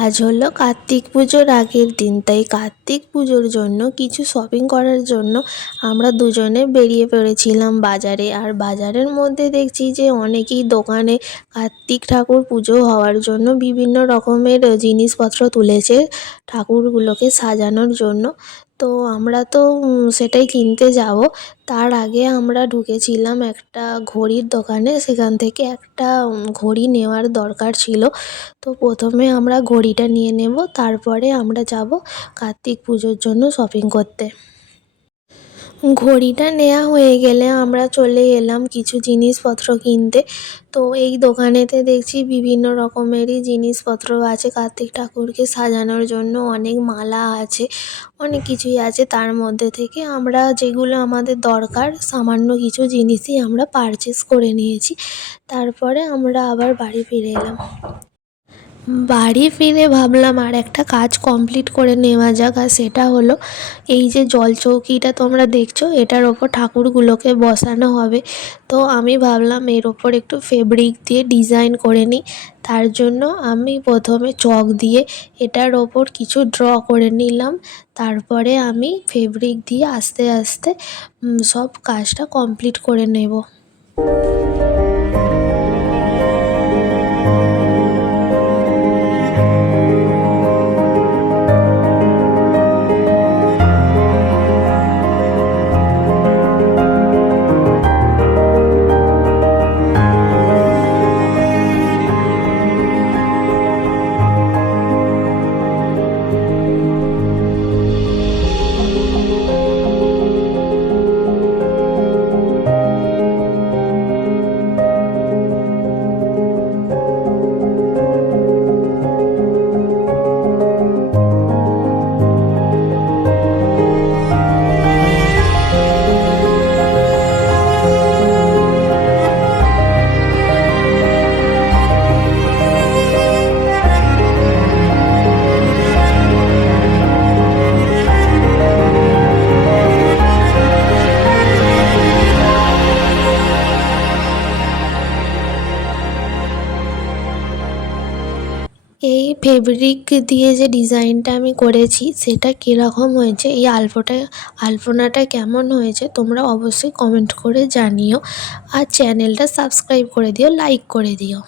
আজ হলো কার্তিক পুজোর আগের দিন, তাই কার্তিক পুজোর জন্য কিছু শপিং করার জন্য আমরা দুজনে বেরিয়ে পড়েছিলাম বাজারে। আর বাজারের মধ্যে দেখছি যে অনেকেই দোকানে কার্তিক ঠাকুর পুজো হওয়ার জন্য বিভিন্ন রকমের জিনিসপত্র তুলেছে ঠাকুরগুলোকে সাজানোর জন্য। তো আমরা তো সেটাই কিনতে যাব। তার আগে আমরা ঢুকেছিলাম একটা ঘড়ির দোকানে, সেখান থেকে একটা ঘড়ি নেওয়ার দরকার ছিল। তো প্রথমে আমরা ঘড়িটা নিয়ে নেব, তারপরে আমরা যাব কার্তিক পুজোর জন্য শপিং করতে। ঘড়িটা নেওয়া হয়ে গেলে আমরা চলে এলাম কিছু জিনিসপত্র কিনতে। তো এই দোকানেতে দেখছি বিভিন্ন রকমেরই জিনিসপত্র আছে কার্তিক ঠাকুরকে সাজানোর জন্য। অনেক মালা আছে, অনেক কিছুই আছে। তার মধ্যে থেকে আমরা যেগুলো আমাদের দরকার সামান্য কিছু জিনিসই আমরা পারচেস করে নিয়েছি। তারপরে আমরা আবার বাড়ি ফিরে এলাম। বাড়ি ফিরে ভাবলাম আর একটা কাজ কমপ্লিট করে নেওয়া যাক, আর সেটা হলো এই যে জলচৌকিটা তোমরা দেখছো, এটার ওপর ঠাকুরগুলোকে বসানো হবে। তো আমি ভাবলাম এর ওপর একটু ফেব্রিক দিয়ে ডিজাইন করে নিই। তার জন্য আমি প্রথমে চক দিয়ে এটার ওপর কিছু ড্র করে নিলাম। তারপরে আমি ফেব্রিক দিয়ে আস্তে আস্তে সব কাজটা কমপ্লিট করে নেব। এই ফেব্রিক দিয়ে যে ডিজাইনটা আমি করেছি সেটা কীরকম হয়েছে, এই আলপনাটা কেমন হয়েছে তোমরা অবশ্যই কমেন্ট করে জানিও। আর চ্যানেলটা সাবস্ক্রাইব করে দিও, লাইক করে দিও।